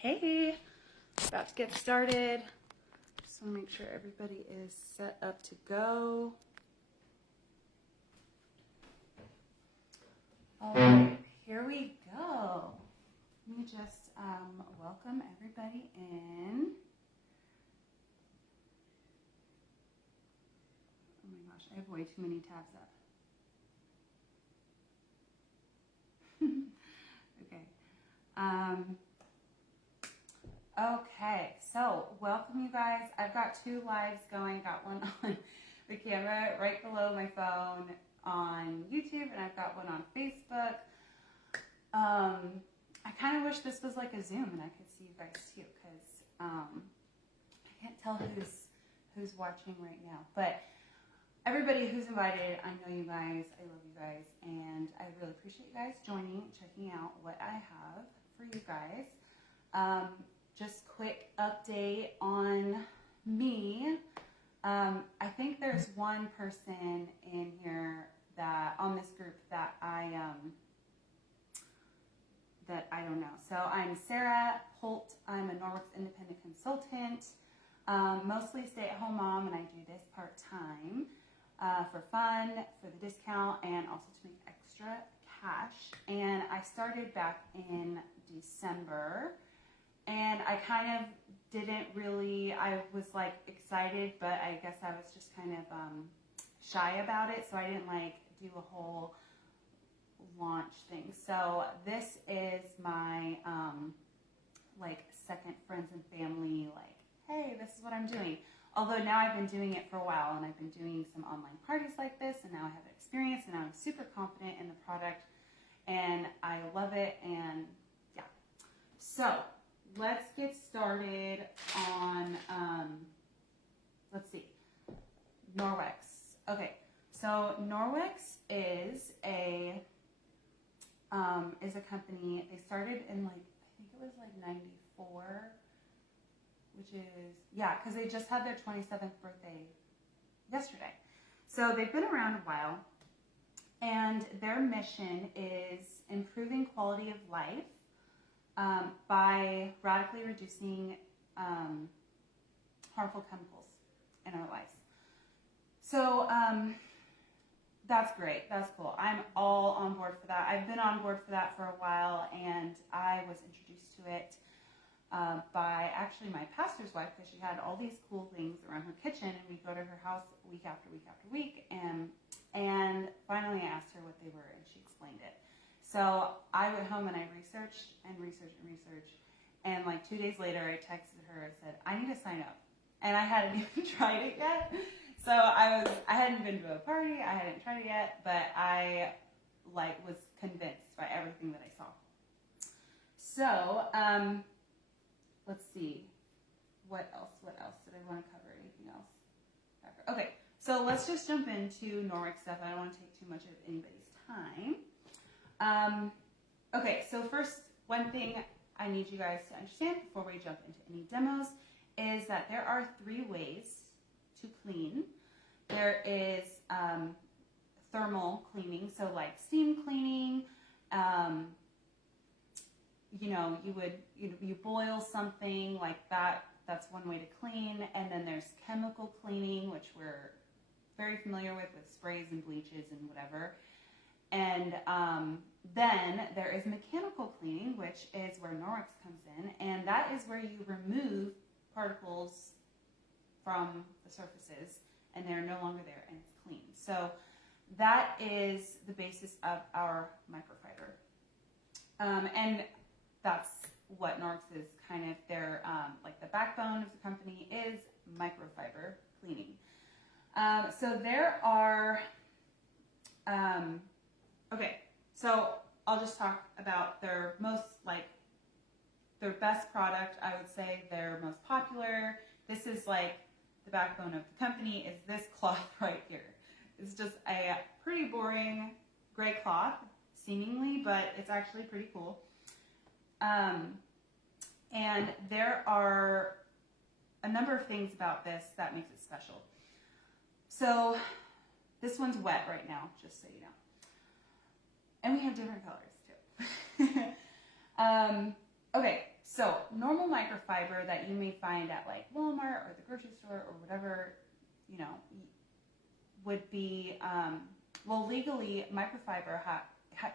Hey, about to get started. Just want to make sure everybody is set up to go. All right, here we go. Let me just welcome everybody in. Oh my gosh, I have way too many tabs up. Okay. Okay, so welcome you guys. I've got two lives going. Got one on the camera right below my phone on YouTube, and I've got one on Facebook. I kind of wish this was like a Zoom and I could see you guys too, because I can't tell who's watching right now. But everybody who's invited, I know you guys, I love you guys, and I really appreciate you guys joining, checking out what I have for you guys. Just quick update on me. I think there's one person in here that on this group that I don't know. So I'm Sarah Holt. I'm a Norwex independent consultant, mostly stay-at-home mom, and I do this part-time for fun, for the discount, and also to make extra cash. And I started back in December. And I kind of didn't really, I was like excited, but I guess I was just kind of shy about it. So I didn't like do a whole launch thing. So this is my like second friends and family, like, hey, this is what I'm doing. Although now I've been doing it for a while, and I've been doing some online parties like this, and now I have experience, and now I'm super confident in the product, and I love it, and yeah. So let's get started on, let's see, Norwex. Okay, so Norwex is a company. They started in like, I think it was like 94, which is, yeah, because they just had their 27th birthday yesterday. So they've been around a while, and their mission is improving quality of life by radically reducing harmful chemicals in our lives. So that's great. That's cool. I'm all on board for that. I've been on board for that for a while, and I was introduced to it by actually my pastor's wife, because she had all these cool things around her kitchen, and we'd go to her house week after week after week, and finally I asked her what they were, and she explained it. So I went home and I researched, and like 2 days later I texted her and said, I need to sign up. And I hadn't even tried it yet. So I hadn't been to a party, I hadn't tried it yet, but I like was convinced by everything that I saw. So let's see, what else did I want to cover? Anything else? Okay, so let's just jump into Norwex stuff. I don't want to take too much of anybody's time. Okay, so first, one thing I need you guys to understand before we jump into any demos is that there are 3 ways to clean. There is thermal cleaning, so like steam cleaning. You know, you boil something like that. That's one way to clean. And then there's chemical cleaning, which we're very familiar with sprays and bleaches and whatever. And then there is mechanical cleaning, which is where Norwex comes in, and that is where you remove particles from the surfaces, and they're no longer there, and it's clean. So that is the basis of our microfiber, and that's what Norwex is kind of their like the backbone of the company is microfiber cleaning. So there are. Okay, so I'll just talk about their most, like, their best product. I would say their most popular. This is like the backbone of the company, is this cloth right here. It's just a pretty boring gray cloth, seemingly, but it's actually pretty cool. And there are a number of things about this that makes it special. So this one's wet right now, just so you know. And we have different colors too. Okay, So normal microfiber that you may find at like Walmart or the grocery store or whatever, you know, would be, well, legally microfiber,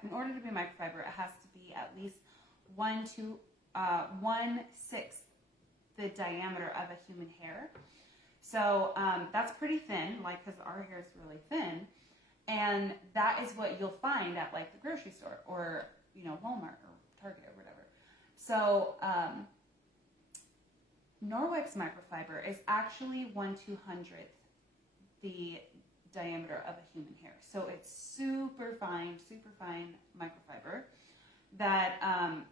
in order to be microfiber, it has to be at least 1/6 the diameter of a human hair. So that's pretty thin, like, because our hair is really thin. And that is what you'll find at like the grocery store or, you know, Walmart or Target or whatever. So Norwex microfiber is actually 1/200th the diameter of a human hair. So it's super fine microfiber that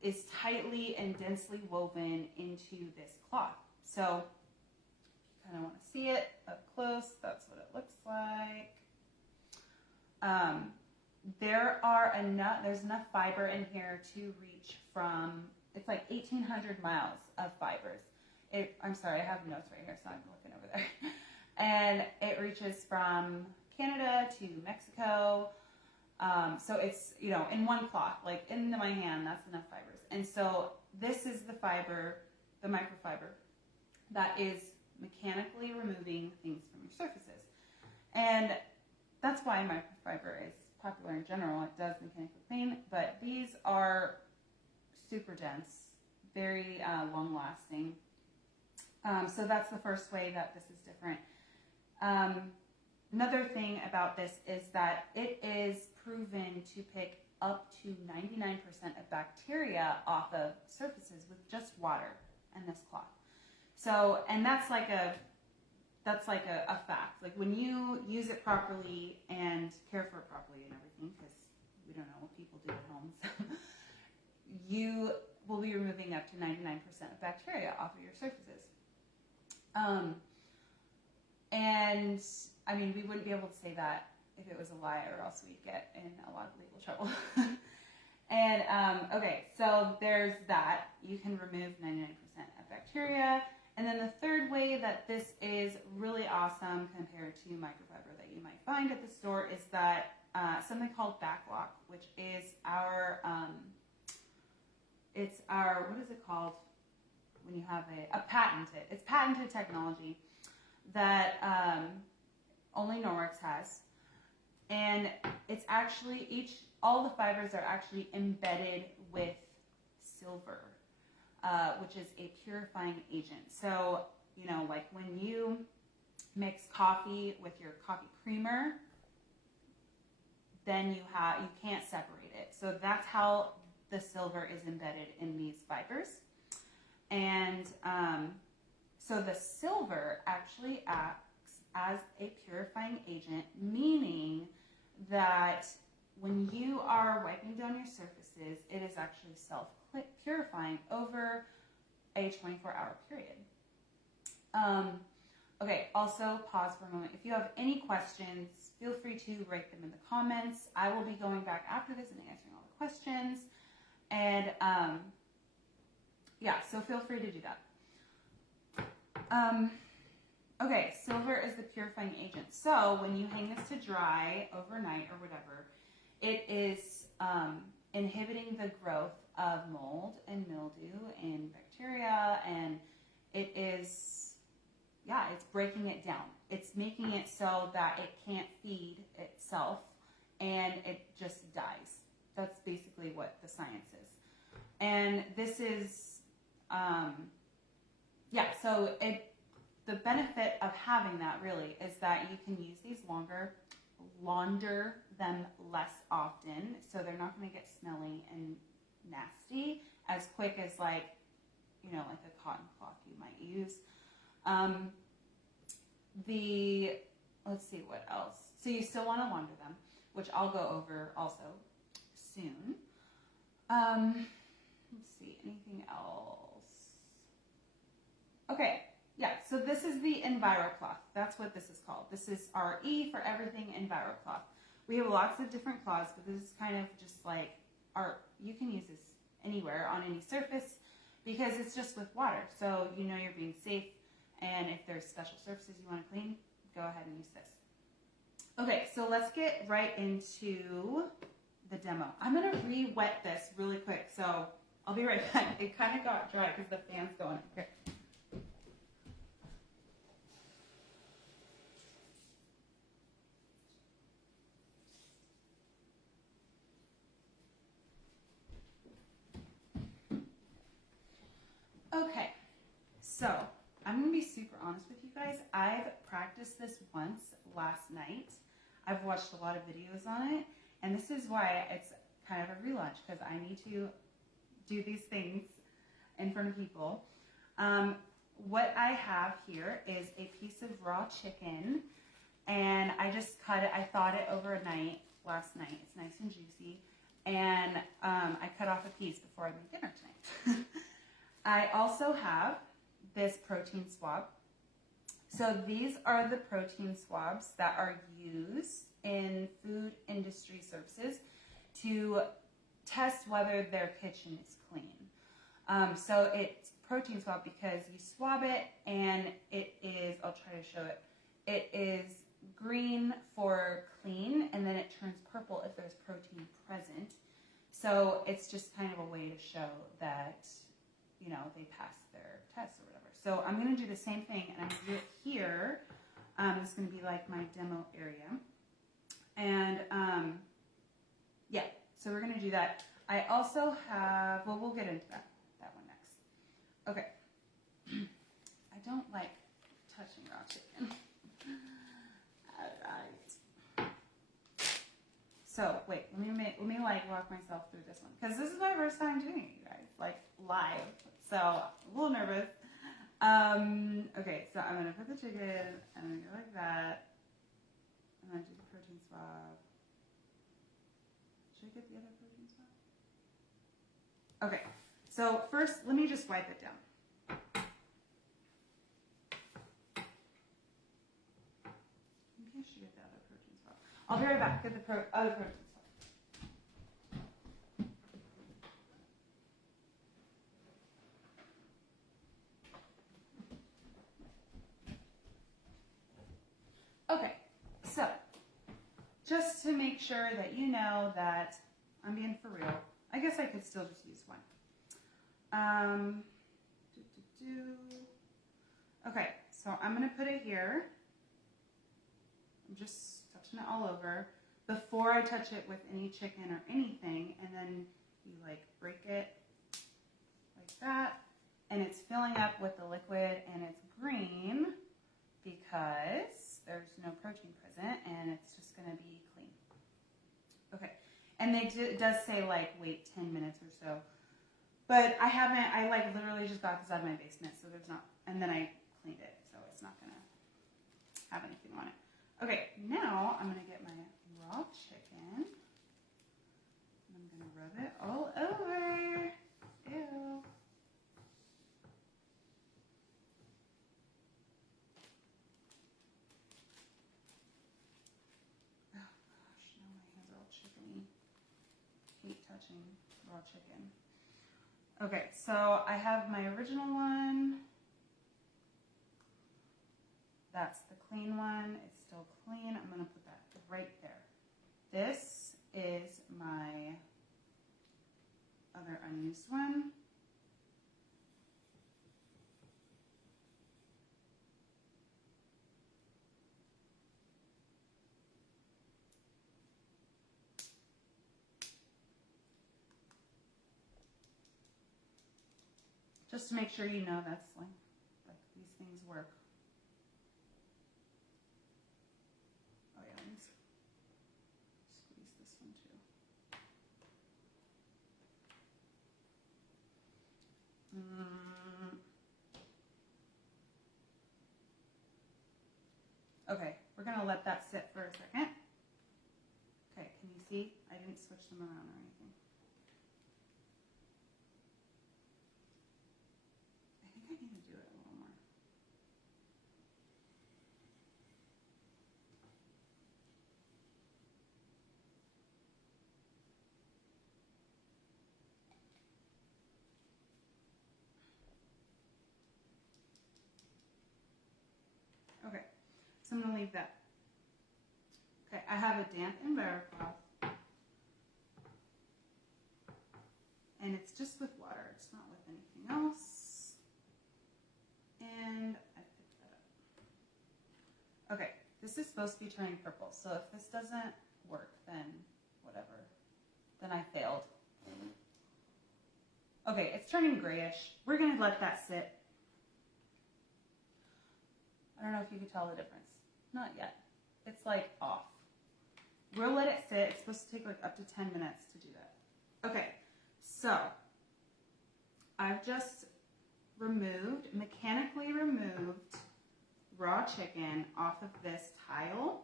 is tightly and densely woven into this cloth. So if you kind of want to see it up close, that's what it looks like. There's enough fiber in here to reach from, it's like 1,800 miles of fibers. I'm sorry, I have notes right here, so I'm looking over there. And it reaches from Canada to Mexico. So it's, you know, in one cloth, like into my hand, that's enough fibers. And so this is the fiber, the microfiber, that is mechanically removing things from your surfaces. And that's why microfiber is popular in general. It does mechanically clean, but these are super dense, very long lasting. So that's the first way that this is different. Another thing about this is that it is proven to pick up to 99% of bacteria off of surfaces with just water and this cloth. So, and that's like a fact. Like when you use it properly and care for it properly and everything, because we don't know what people do at home, so you will be removing up to 99% of bacteria off of your surfaces. And I mean, we wouldn't be able to say that if it was a lie, or else we'd get in a lot of legal trouble. And okay, so there's that. You can remove 99% of bacteria. And then the third way that this is really awesome compared to microfiber that you might find at the store is that something called backlock, which is our, what is it called when you have it's patented technology that only Norwex has. And it's actually all the fibers are actually embedded with silver, which is a purifying agent. So, you know, like when you mix coffee with your coffee creamer, then you can't separate it. So that's how the silver is embedded in these fibers. And so the silver actually acts as a purifying agent, meaning that when you are wiping down your surfaces, it is actually self-purifying over a 24-hour period. Okay, also pause for a moment. If you have any questions, feel free to write them in the comments. I will be going back after this and answering all the questions. And yeah, so feel free to do that. Okay, silver is the purifying agent. So when you hang this to dry overnight or whatever, it is inhibiting the growth of mold and mildew and bacteria, and it is, yeah, it's breaking it down. It's making it so that it can't feed itself and it just dies. That's basically what the science is. And this is, yeah, so the benefit of having that really is that you can use these launder them less often, so they're not going to get smelly and nasty as quick as like, you know, like a cotton cloth you might use. Let's see what else. So you still want to launder them, which I'll go over also soon. Let's see, anything else? Okay, yeah, so this is the EnviroCloth. That's what this is called. This is our E for everything EnviroCloth. We have lots of different cloths, but this is kind of just like you can use this anywhere on any surface because it's just with water. So you know you're being safe, and if there's special surfaces you want to clean, go ahead and use this. Okay, so let's get right into the demo. I'm going to re-wet this really quick, so I'll be right back. It kind of got dry because the fan's going here. Okay, so I'm gonna be super honest with you guys. I've practiced this once last night. I've watched a lot of videos on it, and this is why it's kind of a relaunch, because I need to do these things in front of people. What I have here is a piece of raw chicken, and I just cut it. I thawed it overnight last night. It's nice and juicy, and I cut off a piece before I made dinner tonight. I also have this protein swab. So these are the protein swabs that are used in food industry services to test whether their kitchen is clean. So it's protein swab because you swab it and it is, I'll try to show it, it is green for clean, and then it turns purple if there's protein present. So it's just kind of a way to show that, you know, they passed their tests or whatever. So I'm going to do the same thing, and I'm going to do it here. This is going to be like my demo area. And yeah, so we're going to do that. I also have, well, we'll get into that one next. Okay. I don't like touching raw chicken. All right. So wait, let me like walk myself through this one, because this is my first time doing it, you guys, like live. So I'm a little nervous. Okay, so I'm gonna put the chicken, I'm gonna go like that. I'm gonna do the protein swab. Should I get the other protein swab? Okay, so first, let me just wipe it down. Maybe I should get the other protein swab. I'll be right back, get the other protein swab. Okay, so just to make sure that you know that I'm being for real, I guess I could still just use one. Okay, so I'm going to put it here. I'm just touching it all over before I touch it with any chicken or anything, and then you like break it like that, and it's filling up with the liquid, and it's green because there's no protein present, and it's just going to be clean. Okay, and it does say like wait 10 minutes or so, but I haven't, I like literally just got this out of my basement, so there's not, and then I cleaned it, so it's not going to have anything on it. Okay, now I'm going to get my raw chicken, and I'm going to rub it all over. Ew. Hate touching raw chicken. Okay, so I have my original one. That's the clean one. It's still clean. I'm going to put that right there. This is my other unused one. Just to make sure you know that's like these things work. Oh yeah, let me squeeze this one too. Okay, we're gonna let that sit for a second. Okay, can you see? I didn't switch them around or anything. I think I need to do it a little more. Okay, so I'm gonna leave that. Okay, I have a damp and bare cloth, and it's just with water. This is supposed to be turning purple. So if this doesn't work, then whatever. Then I failed. Okay, it's turning grayish. We're gonna let that sit. I don't know if you can tell the difference. Not yet. It's like off. We'll let it sit. It's supposed to take like up to 10 minutes to do that. Okay, so I've just mechanically removed raw chicken off of this tile.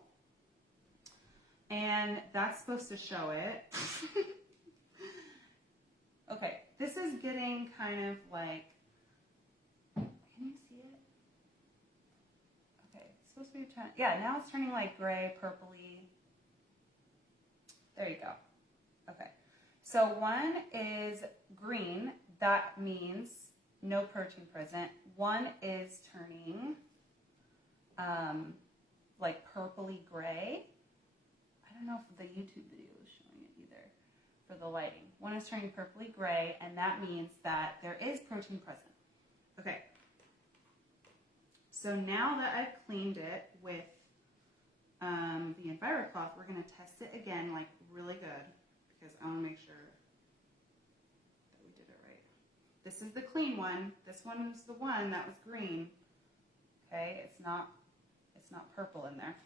And that's supposed to show it. Okay, this is getting kind of like, can you see it? Okay, it's supposed to be turning, yeah, now it's turning like gray, purpley. There you go. Okay, so one is green, that means no protein present. One is turning like purpley gray. I don't know if the YouTube video is showing it either for the lighting. One is turning purpley gray, and that means that there is protein present. Okay. So now that I've cleaned it with the EnviroCloth, we're going to test it again, like really good, because I want to make sure that we did it right. This is the clean one. This one was the one that was green. Okay, it's not purple in there.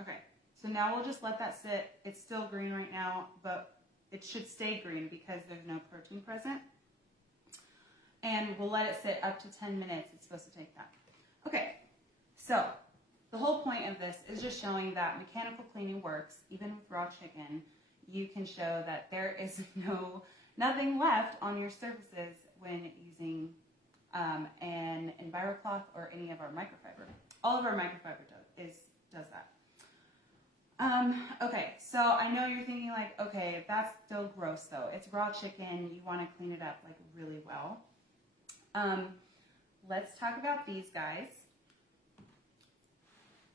Okay, so now we'll just let that sit. It's still green right now, but it should stay green because there's no protein present. And we'll let it sit up to 10 minutes. It's supposed to take that. Okay, so the whole point of this is just showing that mechanical cleaning works. Even with raw chicken, you can show that there is nothing left on your surfaces when using an EnviroCloth or any of our microfiber. All of our microfiber does that. Okay, so I know you're thinking like, okay, that's still gross though. It's raw chicken. You want to clean it up like really well. Let's talk about these guys.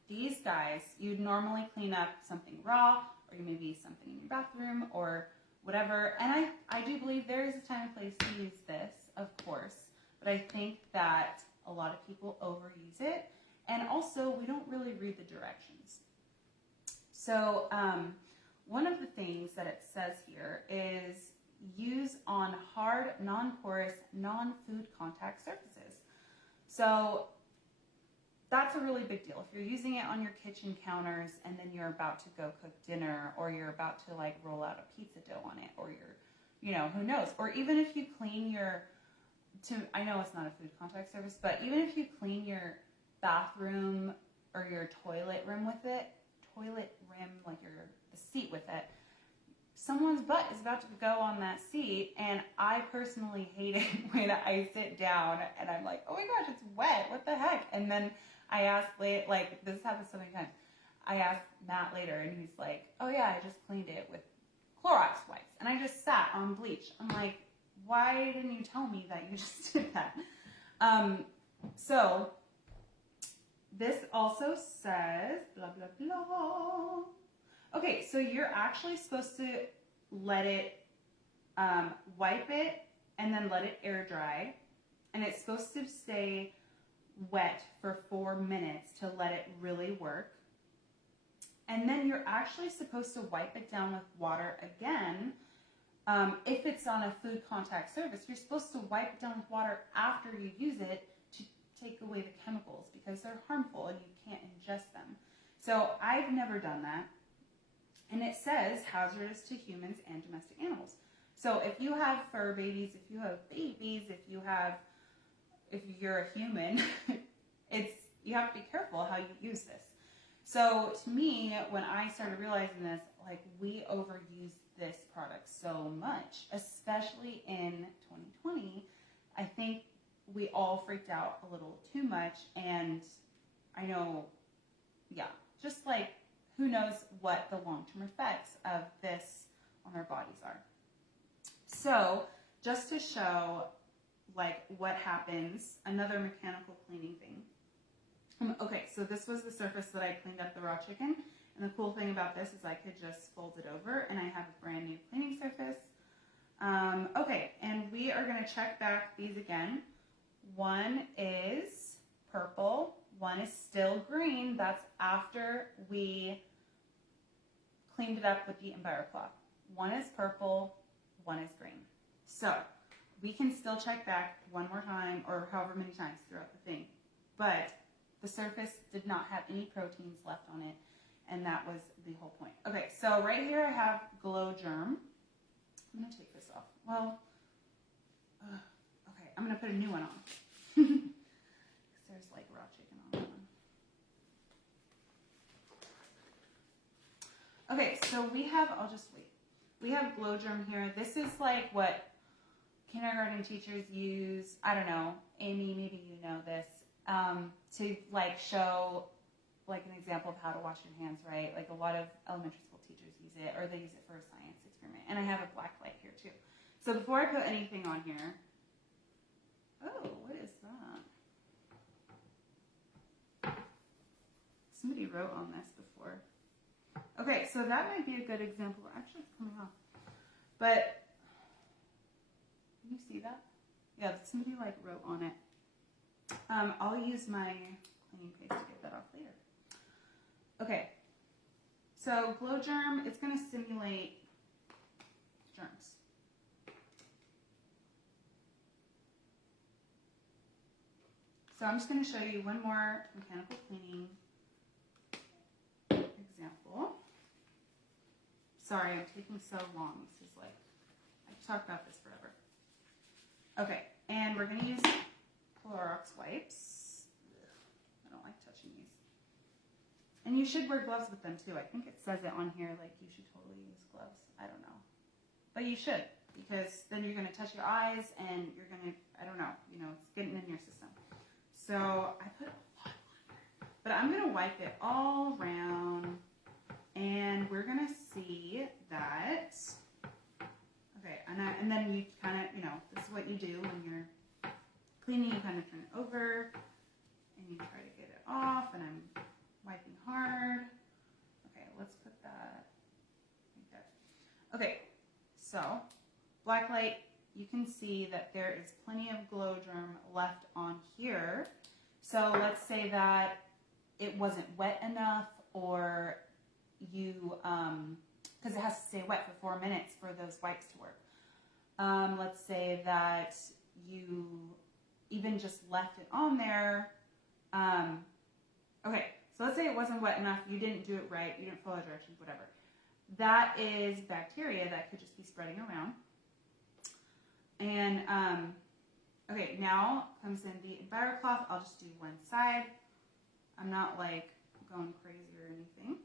These guys, you'd normally clean up something raw, or maybe something in your bathroom or whatever. And I do believe there is a time and place to use this, of course. But I think that a lot of people overuse it. And also, we don't really read the directions. So one of the things that it says here is use on hard, non-porous, non-food contact surfaces. So that's a really big deal. If you're using it on your kitchen counters and then you're about to go cook dinner, or you're about to like roll out a pizza dough on it, or you're, who knows? Or even if you clean I know it's not a food contact surface, but even if you clean your bathroom or your toilet rim with it, like the seat with it, someone's butt is about to go on that seat, and I personally hate it when I sit down and I'm like, oh my gosh, it's wet, what the heck? And then I asked, like, this happens so many times, I asked Matt later, and he's like, oh yeah, I just cleaned it with Clorox wipes, and I just sat on bleach. I'm like, why didn't you tell me that you just did that? So this also says, blah, blah, blah. Okay, so you're actually supposed to let it, wipe it, and then let it air dry. And it's supposed to stay wet for 4 minutes to let it really work. And then you're actually supposed to wipe it down with water again. If it's on a food contact surface, you're supposed to wipe it down with water after you use it to take away the chemicals, because they're harmful and you can't ingest them. So I've never done that. And it says hazardous to humans and domestic animals. So if you have fur babies, if you have babies, if you're a human, you have to be careful how you use this. So to me, when I started realizing this, like, we overuse this product so much, especially in 2020. I think we all freaked out a little too much, and I know, just like, who knows what the long-term effects of this on our bodies are. So just to show like what happens, another mechanical cleaning thing. Okay, so this was the surface that I cleaned up the raw chicken, And the cool thing about this is I could just fold it over and I have a brand new cleaning surface. Okay, and we are going to check back these again. One is purple, one is still green. That's after we cleaned it up with the EnviroCloth. One is purple, one is green. So we can still check back one more time or however many times throughout the thing. But the surface did not have any proteins left on it, and that was the whole point. Okay, so right here I have Glow Germ. I'm going to take this off. Well, okay, I'm going to put a new one on. There's like raw chicken on that one. Okay, so we have, I'll just wait. We have Glow Germ here. This is like what kindergarten teachers use. I don't know, Amy, maybe you know this, to like show like an example of how to wash your hands, right? Like a lot of elementary school teachers use it, or they use it for a science experiment. And I have a black light here too. So before I put anything on here, oh, what is that? Somebody wrote on this before. Okay, so that might be a good example. Actually, it's coming off. But, can you see that? Yeah, somebody like wrote on it. I'll use my cleaning paste to get that off later. Okay, so Glow Germ, it's going to simulate germs. So I'm just going to show you one more mechanical cleaning example. Sorry, I'm taking so long. This is like, I could talk about this forever. Okay, and we're going to use Clorox wipes. Ugh, I don't like touching these. And you should wear gloves with them too. I think it says it on here, like you should totally use gloves. I don't know. But you should, because then you're going to touch your eyes and you're going to, I don't know, it's getting in your system. So I put a lot on there. But I'm going to wipe it all around and we're going to see that, okay, and then you kind of, this is what you do when you're cleaning, you kind of turn it over and you try to get it off, and I'm wiping hard. Okay, let's put that like that. Okay, so black light, you can see that there is plenty of Glow Germ left on here. So let's say that it wasn't wet enough, or you, because it has to stay wet for 4 minutes for those wipes to work. Let's say that you even just left it on there. Okay, so let's say it wasn't wet enough, you didn't do it right, you didn't follow directions, whatever. That is bacteria that could just be spreading around. And, okay, now comes in the EnviroCloth. I'll just do one side. I'm not like going crazy or anything.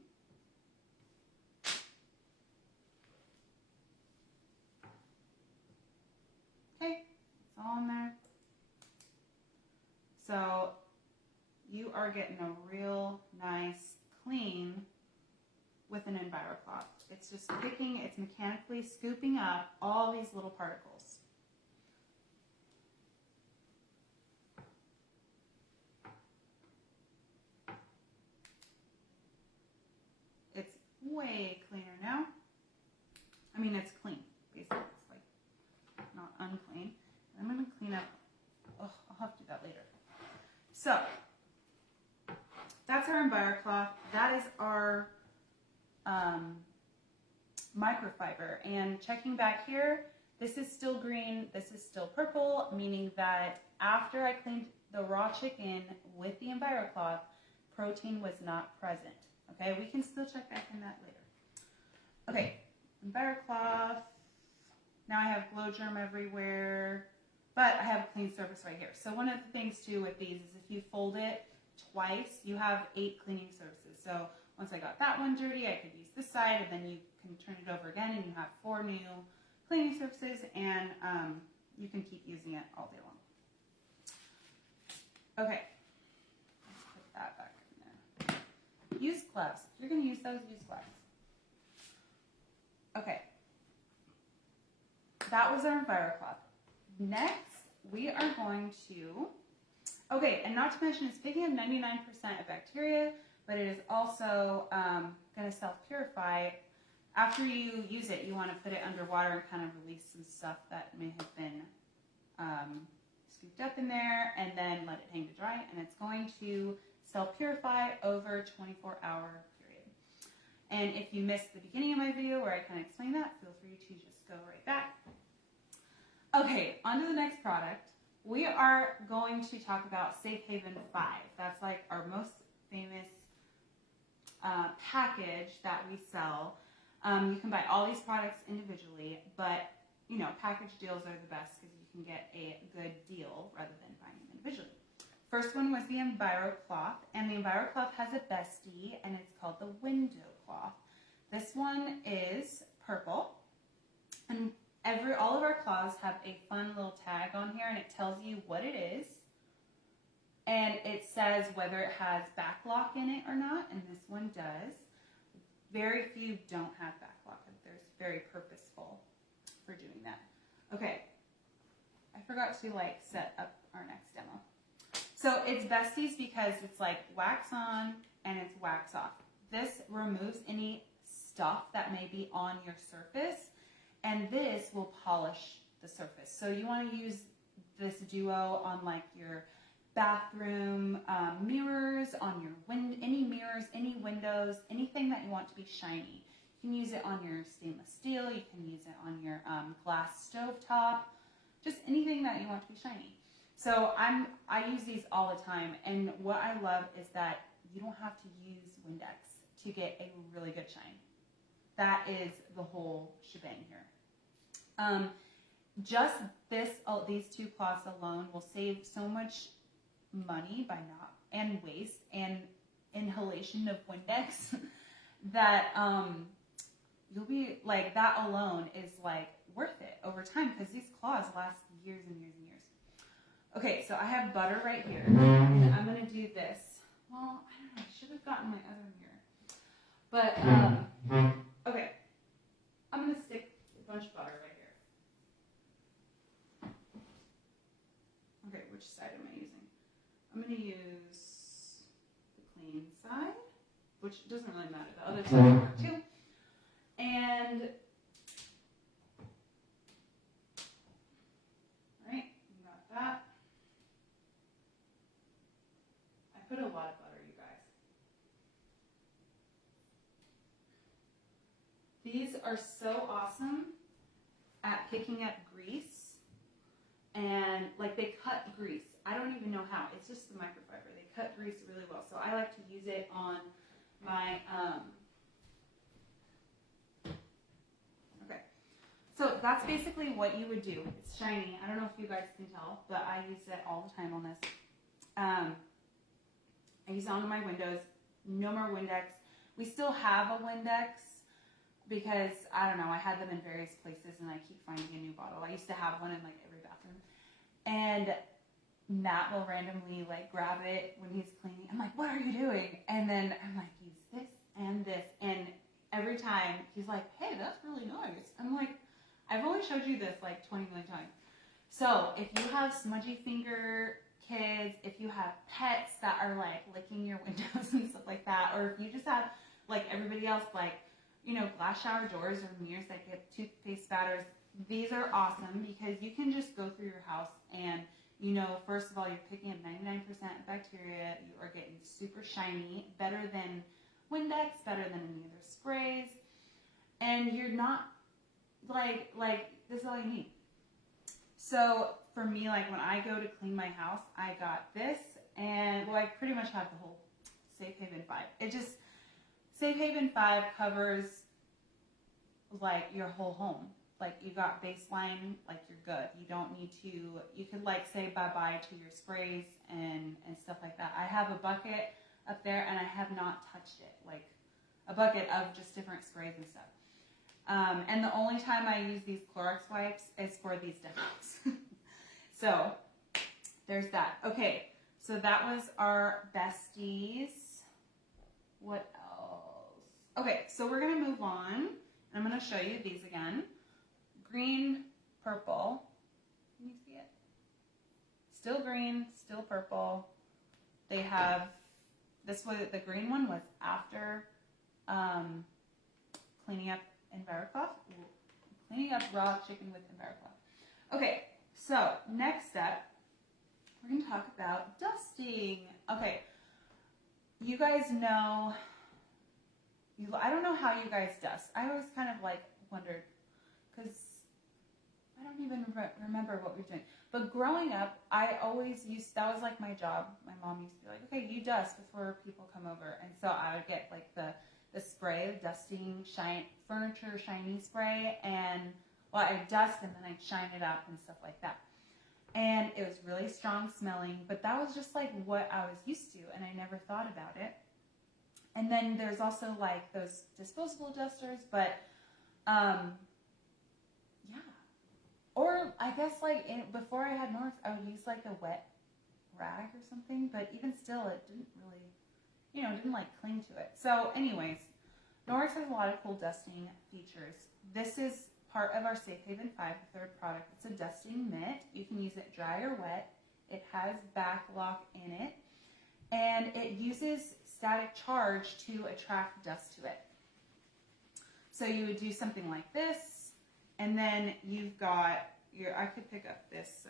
Okay, it's all in there. So you are getting a real nice clean with an EnviroCloth. It's just picking, it's mechanically scooping up all these little particles. It's way cleaner now. I mean, it's clean, basically. It's like not unclean. I'm going to clean up. Oh, I'll have to do that later. So that's our EnviroCloth. That is our microfiber. And checking back here, this is still green, this is still purple, meaning that after I cleaned the raw chicken with the EnviroCloth, protein was not present. Okay, we can still check back in that later. Okay, EnviroCloth. Now I have Glow Germ everywhere, but I have a clean surface right here. So one of the things too with these is if you fold it twice, you have 8 cleaning surfaces. So once I got that one dirty, I could use this side, and then you can turn it over again, and you have 4 new cleaning surfaces, and you can keep using it all day long. Okay, let's put that back in there. Use gloves. If you're going to use those, use gloves. Okay, that was our EnviroCloth. Next, we are going to, okay, and not to mention, it's picking up 99% of bacteria, but it is also going to self-purify. After you use it, you want to put it under water and kind of release some stuff that may have been scooped up in there, and then let it hang to dry, and it's going to self-purify over a 24-hour period. And if you missed the beginning of my video where I kind of explained that, feel free to just go right back. Okay, on to the next product. We are going to talk about Safe Haven 5. That's like our most famous package that we sell. You can buy all these products individually, but you know, package deals are the best because you can get a good deal rather than buying them individually. First one was the Enviro Cloth, and the Enviro Cloth has a bestie, and it's called the Window Cloth. This one is purple, and all of our cloths have a fun little tag on here, and it tells you what it is, and it says whether it has backlock in it or not, and this one does. Very few don't have backlock. They're very purposeful for doing that. Okay, I forgot to like set up our next demo. So it's besties because it's like wax on and it's wax off. This removes any stuff that may be on your surface, and this will polish the surface. So you want to use this duo on like your bathroom mirrors, on your any mirrors, any windows, anything that you want to be shiny. You can use it on your stainless steel. You can use it on your glass stovetop. Just anything that you want to be shiny. So I use these all the time, and what I love is that you don't have to use Windex to get a really good shine. That is the whole shebang here. Just these two cloths alone will save so much money and waste and inhalation of Windex that you'll be like, that alone is like worth it over time because these cloths last years and years and years. Okay, so I have butter right here, and I'm gonna do this. Well, I don't know, I should have gotten my other mirror, but okay, I'm gonna stick a bunch of butter right here. Okay, which side am I using? I'm going to use the clean side, which doesn't really matter. The other side will work too. And, right, we got that. I put a lot of butter, you guys. These are so awesome at picking up grease, and like they cut grease. I don't even know how. It's just the microfiber. They cut grease really well. So I like to use it on my, okay. So that's basically what you would do. It's shiny. I don't know if you guys can tell, but I use it all the time on this. I use it on my windows. No more Windex. We still have a Windex because, I don't know, I had them in various places and I keep finding a new bottle. I used to have one in like every bathroom. And Matt will randomly like grab it when he's cleaning. I'm like, what are you doing? And then I'm like, use this and this. And every time he's like, hey, that's really nice. I'm like, I've only showed you this like 20 million times. So if you have smudgy finger kids, if you have pets that are like licking your windows and stuff like that, or if you just have like everybody else, like, you know, glass shower doors or mirrors that get toothpaste spatters, these are awesome because you can just go through your house and, you know, first of all, you're picking up 99% of bacteria. You are getting super shiny, better than Windex, better than any other sprays. And you're not, like, this is all you need. So for me, like when I go to clean my house, I got this, and well, I pretty much have the whole Safe Haven 5. It just, Safe Haven 5 covers like your whole home. Like you got baseline, like you're good. You don't need to, you could like say bye-bye to your sprays and stuff like that. I have a bucket up there and I have not touched it. Like a bucket of just different sprays and stuff. And the only time I use these Clorox wipes is for these demos. So there's that. Okay, so that was our besties. What else? Okay, so we're gonna move on. I'm gonna show you these again. Green, purple. Can you see it? Still green, still purple. They're the green one was after cleaning up EnviroCloth. Cleaning up raw chicken with EnviroCloth. Okay, so next step, we're going to talk about dusting. Okay, you guys know, I don't know how you guys dust. I always kind of like wondered, because I don't even remember what we were doing. But growing up, I always that was like my job. My mom used to be like, okay, you dust before people come over. And so I would get like the spray, dusting, furniture shiny spray, and well, I'd dust and then I'd shine it up and stuff like that. And it was really strong smelling, but that was just like what I was used to, and I never thought about it. And then there's also like those disposable dusters, but yeah. Or I guess like before I had Norwex, I would use like a wet rag or something, but even still, it didn't really, didn't like cling to it. So anyways, Norwex has a lot of cool dusting features. This is part of our Safe Haven 5, the third product. It's a dusting mitt. You can use it dry or wet. It has back lock in it, and it uses static charge to attract dust to it. So you would do something like this, and then you've got I could pick up this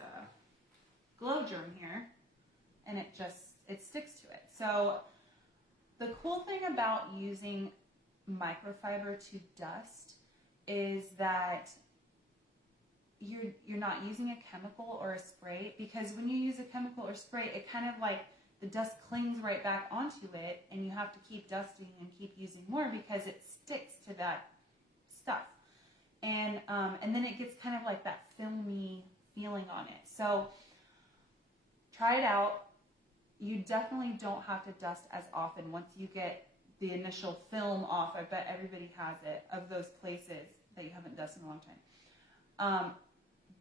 glow germ here, and it sticks to it. So the cool thing about using microfiber to dust is that you're not using a chemical or a spray, because when you use a chemical or spray, it kind of like the dust clings right back onto it, and you have to keep dusting and keep using more because it sticks to that stuff. And then it gets kind of like that filmy feeling on it. So try it out. You definitely don't have to dust as often once you get the initial film off. I bet everybody has it, of those places that you haven't dusted in a long time.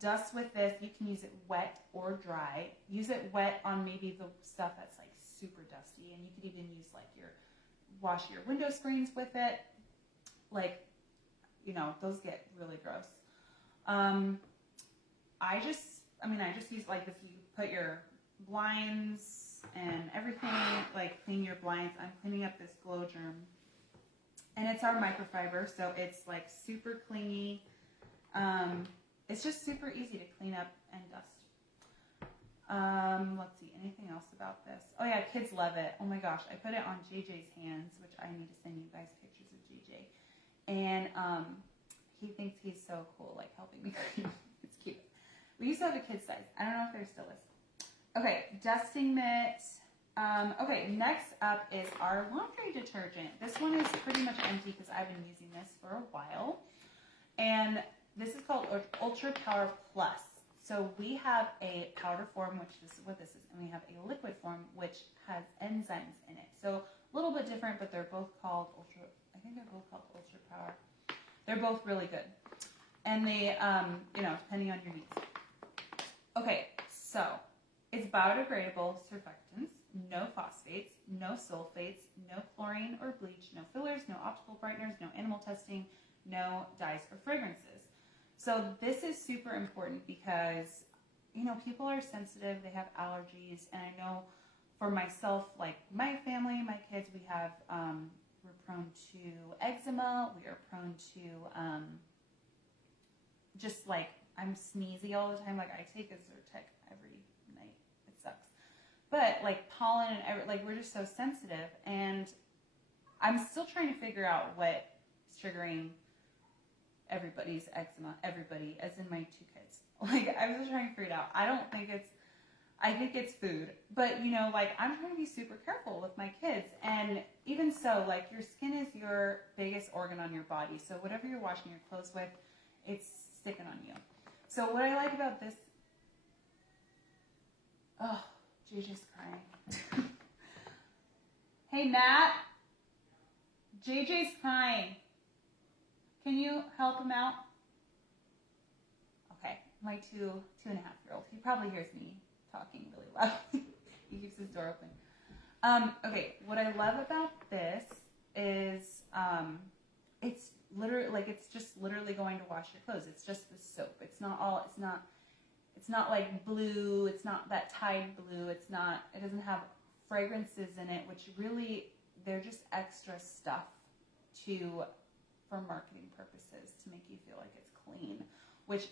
Dust with this. You can use it wet or dry. Use it wet on maybe the stuff that's like super dusty, and you could even use like wash your window screens with it. Like, those get really gross. I just use like this. You put your blinds and everything, like clean your blinds. I'm cleaning up this glow germ, and it's our microfiber, so it's like super clingy. It's just super easy to clean up and dust. Let's see, anything else about this? Oh yeah, kids love it. Oh my gosh, I put it on JJ's hands, which I need to send you guys pictures of JJ. And he thinks he's so cool, like helping me clean. It's cute. We used to have a kid size. I don't know if there still is. Okay, dusting mitt. Okay, next up is our laundry detergent. This one is pretty much empty because I've been using this for a while. And this is called Ultra Power Plus. So we have a powder form, which is what this is, and we have a liquid form, which has enzymes in it. So a little bit different, but they're both called Ultra Power. They're both really good. And they, depending on your needs. Okay, so it's biodegradable surfactants, no phosphates, no sulfates, no chlorine or bleach, no fillers, no optical brighteners, no animal testing, no dyes or fragrances. So this is super important because, people are sensitive, they have allergies, and I know for myself, like my family, my kids, we're prone to eczema, we are prone to, just like, I'm sneezy all the time, like I take a Zyrtec every night, it sucks. But like pollen and we're just so sensitive, and I'm still trying to figure out what is triggering everybody's eczema, everybody, as in my two kids. Like, I'm still trying to figure it out. I think it's food. But, I'm trying to be super careful with my kids. And even so, like, your skin is your biggest organ on your body. So whatever you're washing your clothes with, it's sticking on you. So what I like about this... Oh, JJ's crying. Hey, Matt. JJ's crying. Can you help him out? Okay, my 2.5-year-old. He probably hears me talking really loud. He keeps his door open. Okay, what I love about this is it's just literally going to wash your clothes. It's just the soap. It's not like blue. It's not that Tide blue. It doesn't have fragrances in it, which really, they're just extra stuff for marketing purposes to make you feel like it's clean, which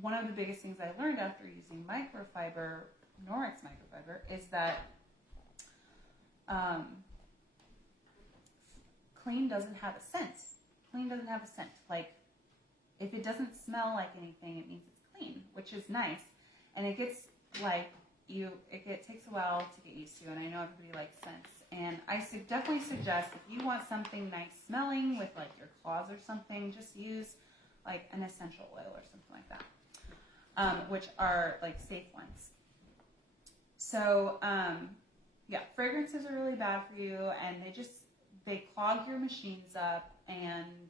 one of the biggest things I learned after using microfiber, Norwex microfiber, is that clean doesn't have a scent. Clean doesn't have a scent. Like, if it doesn't smell like anything, it means it's clean, which is nice. And it gets it takes a while to get used to, and I know everybody likes scents. And I definitely suggest, if you want something nice smelling with like your claws or something, just use like an essential oil or something like that, which are like safe ones. So yeah, fragrances are really bad for you, and they clog your machines up. And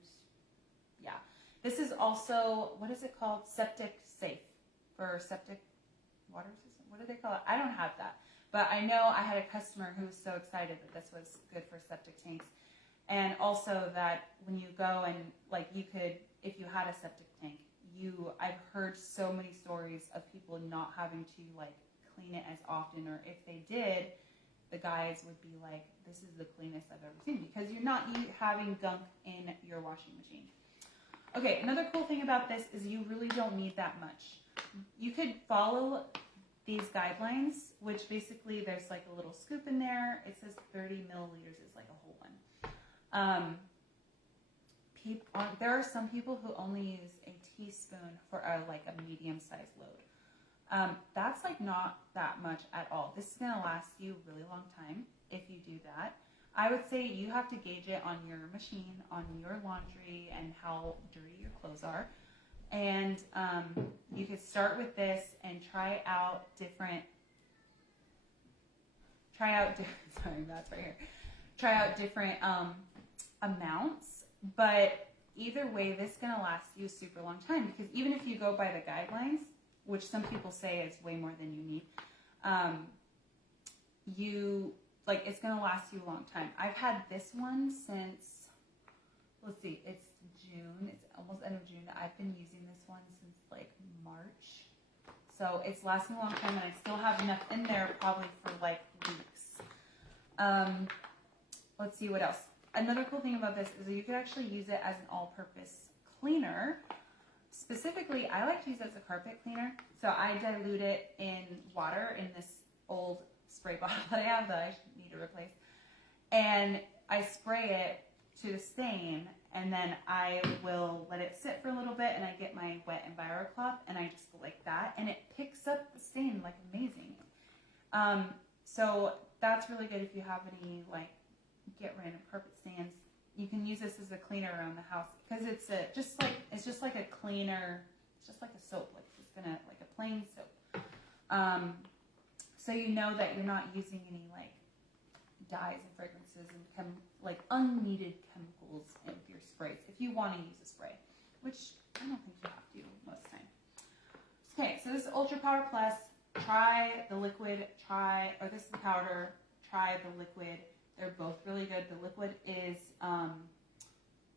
yeah, this is also, what is it called? Septic safe, for septic water system. What do they call it? I don't have that. But I know I had a customer who was so excited that this was good for septic tanks. And also that when you go and, like, you could, if you had a septic tank, I've heard so many stories of people not having to, like, clean it as often. Or if they did, the guys would be like, this is the cleanest I've ever seen. Because you're not having gunk in your washing machine. Okay, another cool thing about this is you really don't need that much. You could follow these guidelines, which basically there's like a little scoop in there. It says 30 milliliters is like a whole one. There are some people who only use a teaspoon for a medium-sized load. That's like not that much at all. This is gonna last you a really long time if you do that. I would say you have to gauge it on your machine, on your laundry, and how dirty your clothes are. And you could start with this and try out different amounts. But either way, this is going to last you a super long time, because even if you go by the guidelines, which some people say is way more than you need, it's going to last you a long time. I've had this one since, let's see, it's June. It's almost end of June. I've been using this one since like March. So it's lasting a long time, and I still have enough in there probably for like weeks. Let's see what else. Another cool thing about this is that you could actually use it as an all-purpose cleaner. Specifically, I like to use it as a carpet cleaner. So I dilute it in water in this old spray bottle that I have that I need to replace. And I spray it to the stain, and then I will let it sit for a little bit, and I get my wet EnviroCloth, and I just go like that, and it picks up the stain like amazing. So that's really good if you have any get random carpet stains. You can use this as a cleaner around the house, because it's just like a cleaner. It's just like a soap, like a plain soap. So you know that you're not using any dyes and fragrances and unneeded chemicals in your sprays, if you want to use a spray, which I don't think you have to most of the time. Okay, so this is Ultra Power Plus. Try the liquid, this is the powder, try the liquid. They're both really good. The liquid is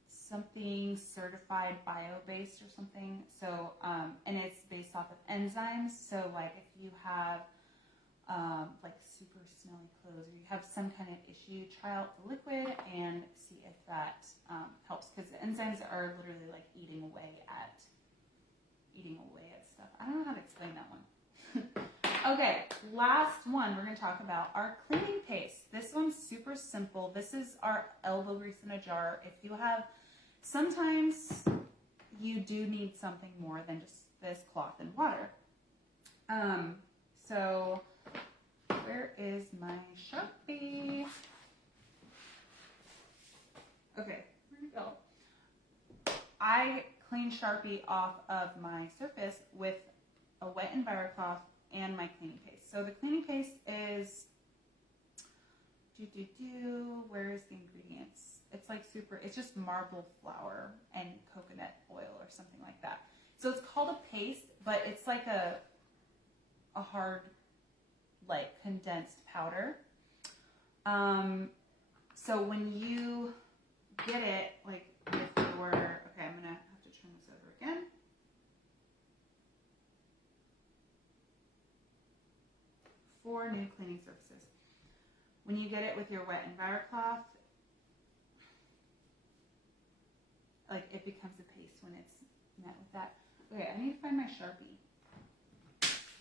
something certified bio-based or something. So, and it's based off of enzymes. So if you have super smelly clothes, or you have some kind of issue, try out the liquid and see if that helps, because the enzymes are literally eating away at stuff. I don't know how to explain that one. Okay, last one we're going to talk about, our cleaning paste. This one's super simple. This is our elbow grease in a jar. Sometimes you do need something more than just this cloth and water. So where is my Sharpie? Okay, where'd it go? I clean Sharpie off of my surface with a wet EnviroCloth and my cleaning paste. So the cleaning paste is, where's the ingredients? It's just marble flour and coconut oil or something like that. So it's called a paste, but it's like a hard, condensed powder. So when you get it, with your, okay, I'm gonna have to turn this over again. For new cleaning surfaces. when you get it with your wet EnviroCloth, like it becomes a paste when it's met with that. Okay, I need to find my Sharpie.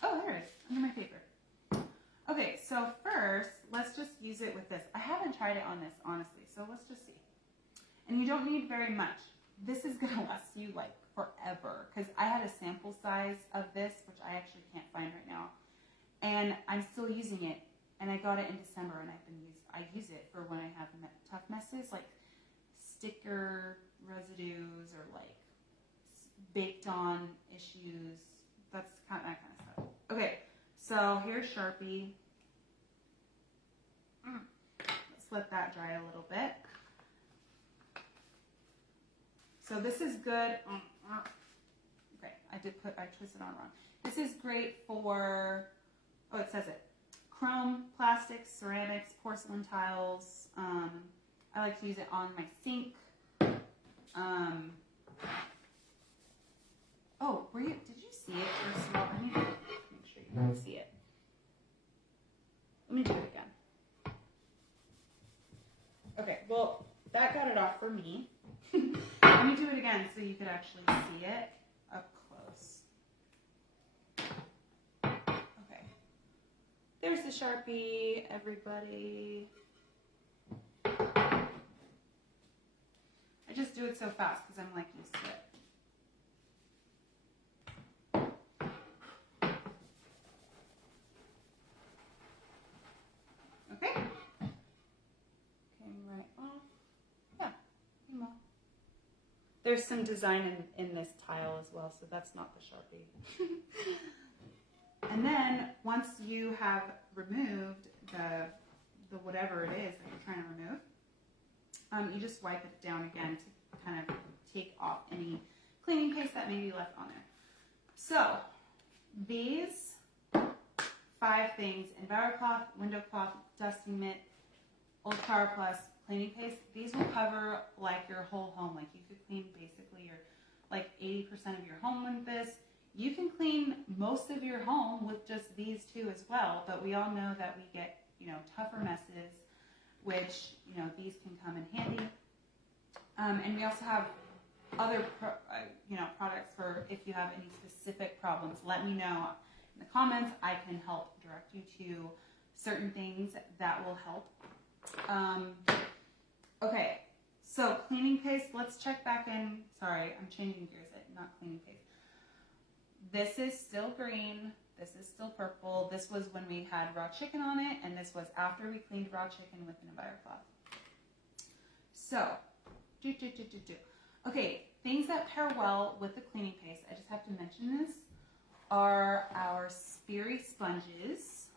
Oh, there it is, under my paper. Okay, so first, let's just use it with this. I haven't tried it on this, honestly, so let's just see. And you don't need very much. This is gonna last you like forever, because I had a sample size of this, which I actually can't find right now, and I'm still using it. And I got it in December, and I use it for when I have tough messes, like sticker residues or like baked on issues. That's that kind of stuff. Okay, so here's Sharpie. Let's let that dry a little bit. So this is good. Okay, I twisted on wrong. This is great for, oh, it says it. Chrome, plastics, ceramics, porcelain tiles. I like to use it on my sink. Oh, did you see it first of all? I need to make sure you can see it. Let me do it again. Okay, well, that got it off for me. Let me do it again so you could actually see it up close. Okay. There's the Sharpie, everybody. I just do it so fast because I'm like used to it. Okay. Came right off. Yeah, came off. There's some design in this tile as well, so that's not the Sharpie. And then once you have removed the whatever it is that you're trying to remove, you just wipe it down again to kind of take off any cleaning paste that may be left on there. So these 5 things: EnviroCloth, window cloth, dusting mitt, Old Power Plus, cleaning paste. These will cover like your whole home. Like you could clean basically your like 80% of your home with this. You can clean most of your home with just these 2 as well, but we all know that we get, tougher messes, which, these can come in handy. And we also have other, products for if you have any specific problems. Let me know in the comments. I can help direct you to certain things that will help. Okay, so cleaning paste, let's check back in. Sorry, I'm changing gears, not cleaning paste. This is still green. This is still purple. This was when we had raw chicken on it, and this was after we cleaned raw chicken with an EnviroCloth. So, okay, things that pair well with the cleaning paste, I just have to mention this, are our Speary sponges.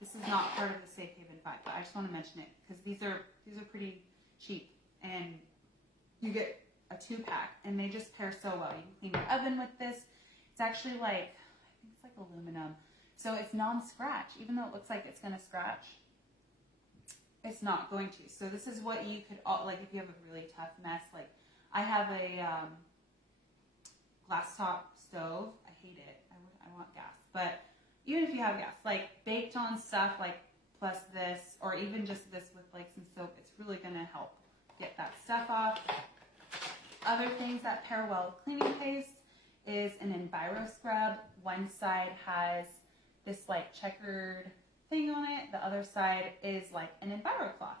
This is not part of the Safe Haven 5, but I just want to mention it because these are pretty cheap, and you get a 2-pack, and they just pair so well. You can clean your oven with this. It's actually like, I think it's like aluminum, so it's non-scratch. Even though it looks like it's going to scratch, it's not going to. So this is what you could, like if you have a really tough mess, like I have a glass top stove. I hate it. I want gas, but even if you have gas, like baked on stuff, like plus this, or even just this with like some soap, it's really going to help get that stuff off. Other things that pair well with cleaning paste is an Enviro scrub. One side has this like checkered thing on it. The other side is like an EnviroCloth.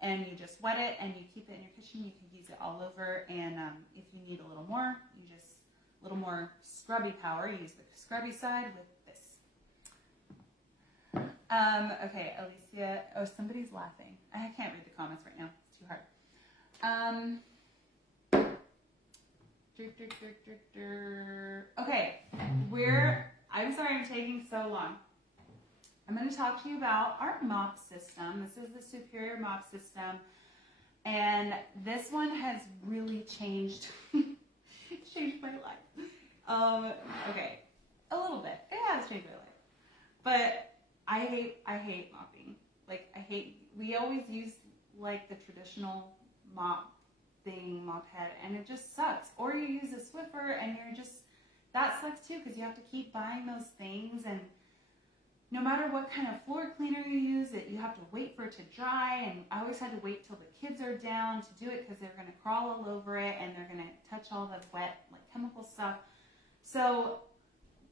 And you just wet it and you keep it in your kitchen. You can use it all over. And if you need a little more, you just, a little more scrubby power, you use the scrubby side with this. Okay, Alicia. Oh, somebody's laughing. I can't read the comments right now. It's too hard. Okay, I'm sorry I'm taking so long. I'm going to talk to you about our Mop System. This is the Superior Mop System, and this one has really changed my life. Okay, a little bit. It has changed my life, but I hate mopping. Like we always use like the traditional mop head, and it just sucks. Or you use a Swiffer and that sucks too, because you have to keep buying those things, and no matter what kind of floor cleaner you use, you have to wait for it to dry, and I always had to wait till the kids are down to do it because they're going to crawl all over it and they're going to touch all the wet, like, chemical stuff. So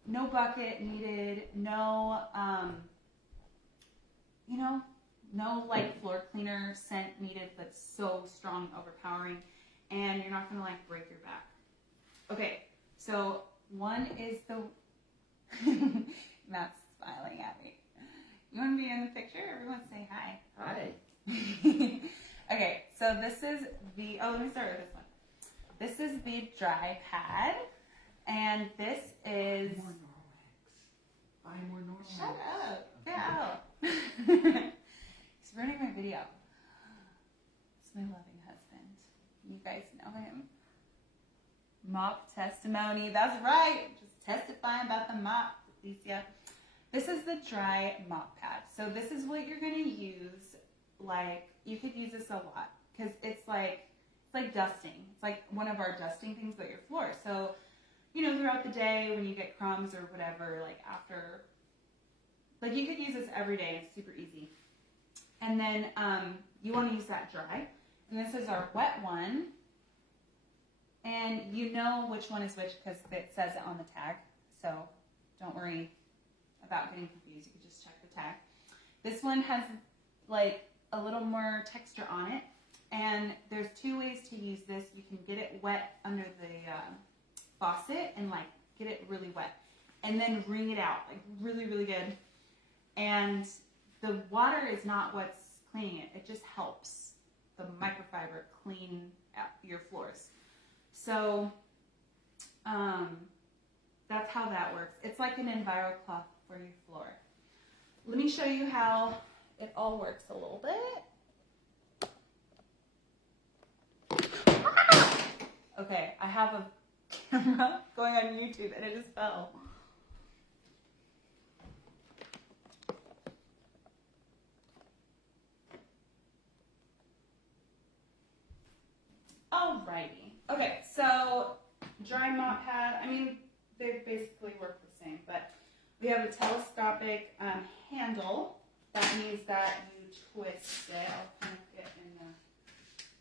no bucket needed, no, no like floor cleaner scent needed that's so strong, overpowering, and you're not going to like break your back. Okay, so one is the, Matt's smiling at me. You want to be in the picture? Everyone say hi. Hi. Okay, so this is the, let me start with this one. This is the dry pad, and this is... More Norwex. Buy more Norwex. Shut up. Get out. He's ruining my video. It's my loving husband. You guys know him. Mop testimony. That's right. Just testifying about the mop, Alicia. This is the dry mop pad. So this is what you're going to use. Like, you could use this a lot because it's like dusting. It's like one of our dusting things, but your floor. So, throughout the day when you get crumbs or whatever, like after, like you could use this every day. It's super easy. And then you want to use that dry. And this is our wet one. And you know which one is which because it says it on the tag. So don't worry about getting confused. You can just check the tag. This one has like a little more texture on it. And there's two ways to use this. You can get it wet under the faucet and like get it really wet. And then wring it out like really, really good. And the water is not what's cleaning it. It just helps the microfiber clean out your floors. So that's how that works. It's like an EnviroCloth for your floor. Let me show you how it all works a little bit. Okay, I have a camera going on YouTube and it just fell. Alrighty. Okay, so dry mop pad, they basically work the same, but we have a telescopic handle. That means that you twist it. I'll kind of get in the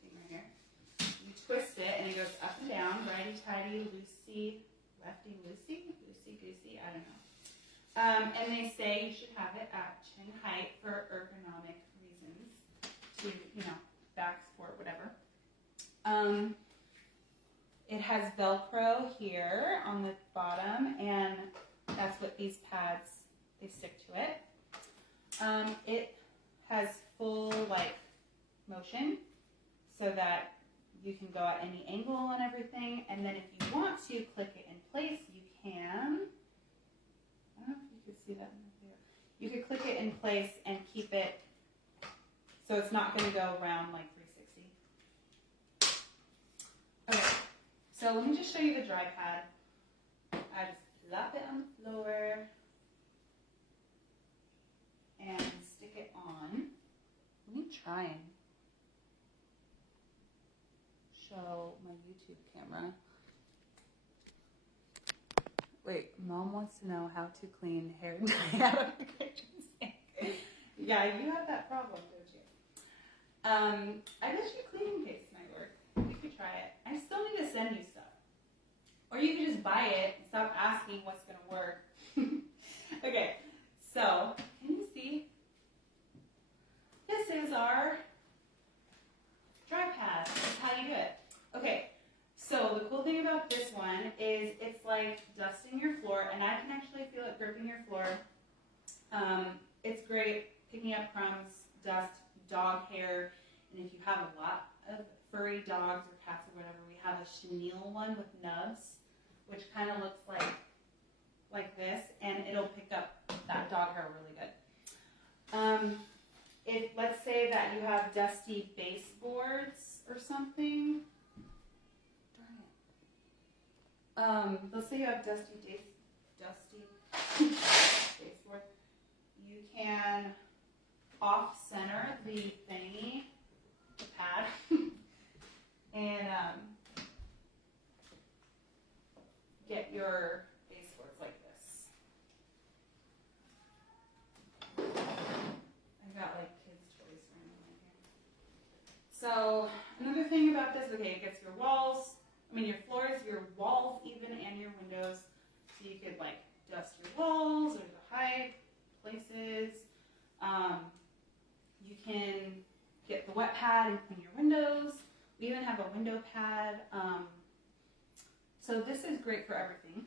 thing right here. You twist it and it goes up and down, righty-tighty, loosey, lefty-loosey, loosey-goosey, I don't know. And they say you should have it at chin height for ergonomic reasons, to, back support, whatever. It has Velcro here on the bottom, and that's what these pads, they stick to it. It has full, motion, so that you can go at any angle and everything, and then if you want to click it in place, you can. I don't know if you can see that in the video. You could click it in place and keep it so it's not going to go around like 360. Okay, so let me just show you the dry pad. I just plop it on the floor and stick it on. Let me try and show my YouTube camera. Wait, Mom wants to know how to clean hair dye out of the kitchen sink. Yeah, you have that problem, don't you? I bet you cleaning kits might work. You could try it. I still need to send you stuff. Or you could just buy it and stop asking what's going to work. Okay, so, can you see? This is our dry pad. That's how you do it. Okay, so the cool thing about this one is it's like dusting your floor, and I can actually feel it gripping your floor. It's great picking up crumbs, dust, dog hair, and if you have a lot of furry dogs or cats or whatever, we have a chenille one with nubs, which kind of looks like this, and it'll pick up that dog hair really good. If, let's say that you have dusty baseboards or something, let's say you have dusty baseboard, you can off-center the thingy, the pad, and get your baseboards like this. So another thing about this, okay, it gets your walls, your floors, your walls even, and your windows. So you could like dust your walls or the high places. You can get the wet pad and clean your windows. We even have a window pad. So this is great for everything.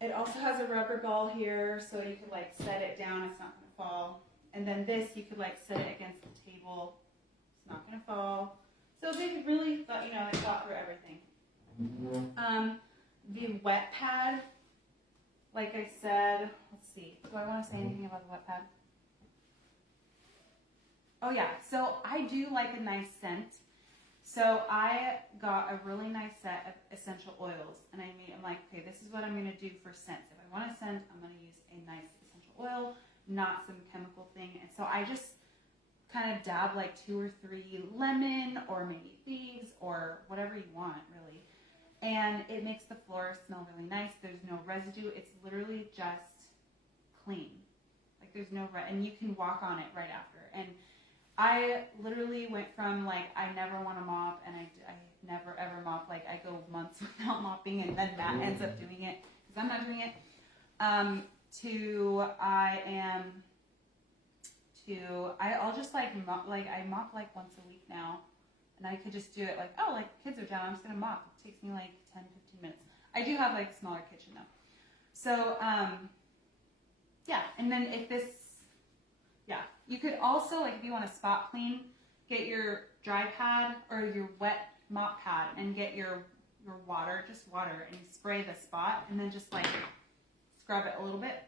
It also has a rubber ball here, so you could like set it down, it's not gonna fall. And then this, you could like set it against the table, it's not gonna fall. So they really thought, they thought for everything. The wet pad, like I said, let's see, do I wanna say anything about the wet pad? Oh yeah, so I do like a nice scent. So I got a really nice set of essential oils, and I'm like, okay, this is what I'm gonna do for scents. If I want a scent, I'm gonna use a nice essential oil, not some chemical thing. And so I just kind of dab like 2 or 3 lemon, or maybe faves, or whatever you want, really. And it makes the floor smell really nice. There's no residue. It's literally just clean. Like there's no and you can walk on it right after. And I literally went from like I never want to mop, and I never ever mop, like I go months without mopping, and then Matt ends up doing it because I'm not doing it, I'll just like mop, like I mop like once a week now, and I could just do it like, oh, like kids are down, I'm just gonna mop. It takes me like 10-15 minutes. I do have like a smaller kitchen though. So yeah, and then if this, you could also, like if you want to spot clean, get your dry pad or your wet mop pad and get your water, just water, and you spray the spot, and then just like scrub it a little bit,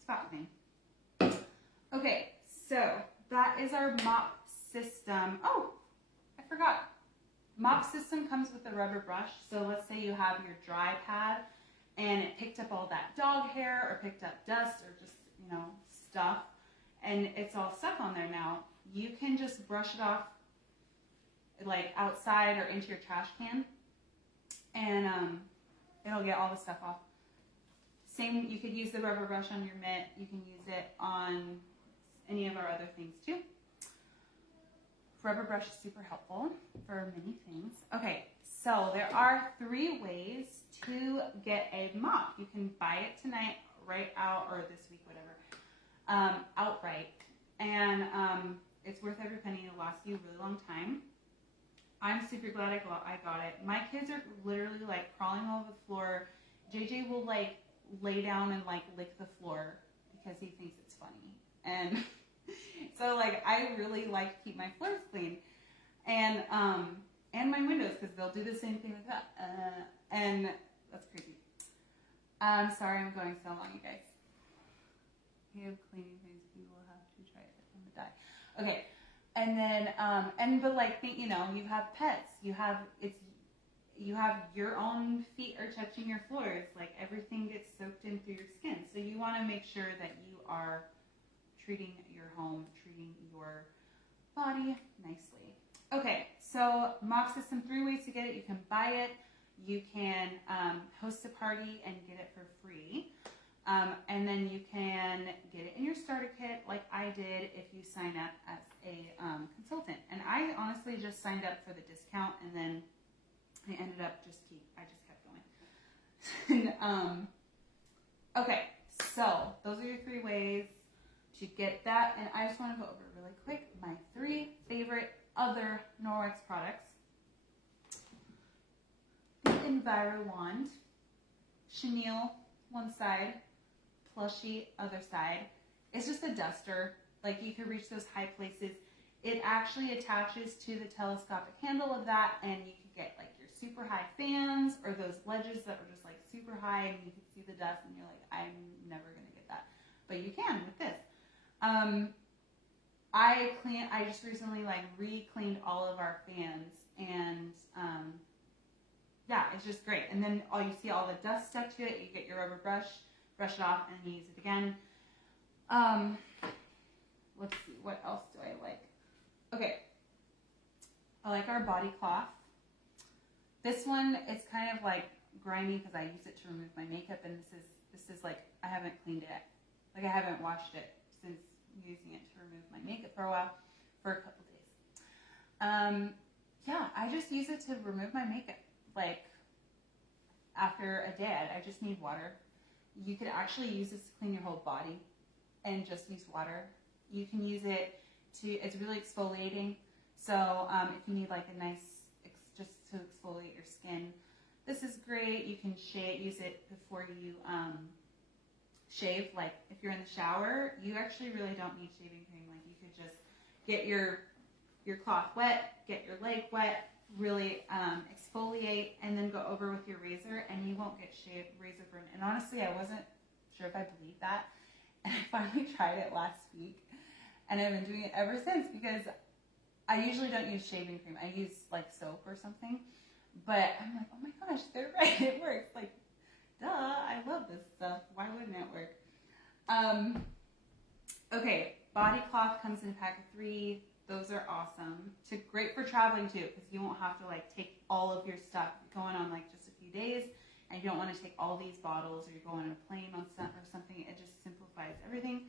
spot clean. Okay, so that is our mop system. Oh, I forgot. Mop system comes with a rubber brush. So let's say you have your dry pad and it picked up all that dog hair or picked up dust or just, stuff, and it's all stuck on there now. You can just brush it off like outside or into your trash can, and it'll get all the stuff off. Same, you could use the rubber brush on your mitt. You can use it on any of our other things too. Rubber brush is super helpful for many things. Okay, so there are 3 ways to get a mop. You can buy it tonight, right out, or this week, whatever, outright. And it's worth every penny. It'll last you a really long time. I'm super glad I got it. My kids are literally like crawling all over the floor. JJ will like lay down and like lick the floor because he thinks it's funny. And so like I really like to keep my floors clean, and my windows, because they'll do the same thing with that. And that's crazy. I'm sorry I'm going so long, you guys. You have cleaning things, you will have to try it. I'm gonna die. Okay, and then but like you have pets. You have your own feet are touching your floors. Like everything gets soaked in through your skin. So you want to make sure that you are treating your home, treating your body nicely. Okay, so Mop System, 3 ways to get it. You can buy it, you can host a party and get it for free, and then you can get it in your starter kit like I did if you sign up as a consultant. And I honestly just signed up for the discount, and then I ended up I just kept going. Okay, so those are your 3 ways to get that, and I just want to go over really quick my 3 favorite other Norwex products. The Enviro Wand, chenille one side, plushy other side. It's just a duster, like you can reach those high places. It actually attaches to the telescopic handle of that, and you can get like your super high fans or those ledges that are just like super high and you can see the dust and you're like, I'm never gonna get that, but you can with this. I just recently like re-cleaned all of our fans, and yeah, it's just great. And then you see all the dust stuck to it, you get your rubber brush it off, and you use it again. Let's see, what else do I like? Okay, I like our body cloth. This one, it's kind of like grimy because I use it to remove my makeup, and this is like, I haven't cleaned it. Like I haven't washed it since using it to remove my makeup for a couple days. Yeah, I just use it to remove my makeup. Like, after a day, I just need water. You could actually use this to clean your whole body and just use water. You can use it it's really exfoliating. So if you need like a nice, just to exfoliate your skin, this is great. You can use it before you shave. Like if you're in the shower, you actually really don't need shaving cream. Like you could just get your cloth wet, get your leg wet, really exfoliate, and then go over with your razor, and you won't get razor burn. And honestly, I wasn't sure if I believed that, and I finally tried it last week, and I've been doing it ever since, because I usually don't use shaving cream. I use like soap or something, but I'm like, oh my gosh, they're right, it works. Like, duh, I love this stuff. Why wouldn't it work? Okay, body cloth comes in a pack of 3. Those are awesome. Great for traveling too, because you won't have to like take all of your stuff. You're going on like just a few days, and you don't want to take all these bottles, or you're going on a plane or something. It just simplifies everything.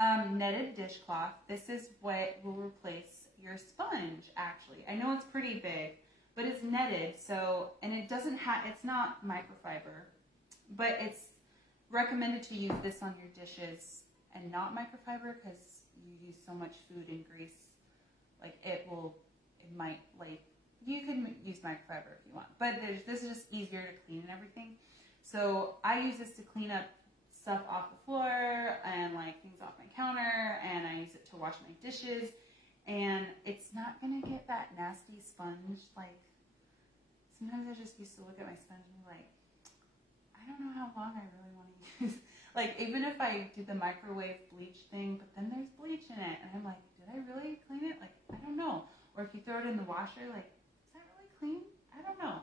Netted dishcloth. This is what will replace your sponge. Actually, I know it's pretty big, but it's netted. So, and it doesn't have. It's not microfiber, but it's recommended to use this on your dishes and not microfiber, because you use so much food and grease. Like it might, like, you can use microfiber if you want, but this is just easier to clean and everything. So I use this to clean up stuff off the floor and like things off my counter, and I use it to wash my dishes, and it's not gonna get that nasty sponge. Like sometimes I just used to look at my sponge and be like, I don't know how long I really want to use. Like even if I do the microwave bleach thing, but then there's bleach in it, and I'm like, did I really clean it? Like, I don't know. Or if you throw it in the washer, like, is that really clean? I don't know.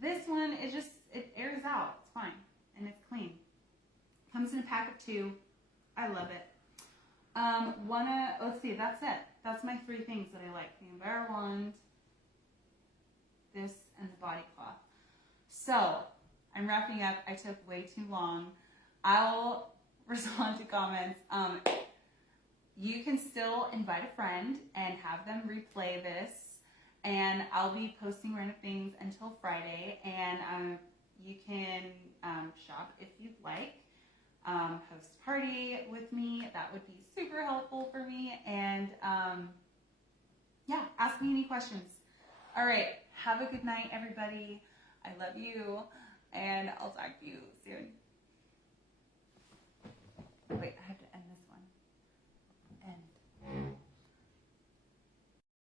This one, it airs out. It's fine. And it's clean. Comes in a pack of 2. I love it. Let's see, that's it. That's my 3 things that I like. The EnviroWand, this, and the body cloth. So, I'm wrapping up. I took way too long. I'll respond to comments. You can still invite a friend and have them replay this, and I'll be posting random things until Friday, and you can shop if you'd like, host a party with me. That would be super helpful for me, and yeah, ask me any questions. All right, have a good night, everybody. I love you, and I'll talk to you soon. Wait.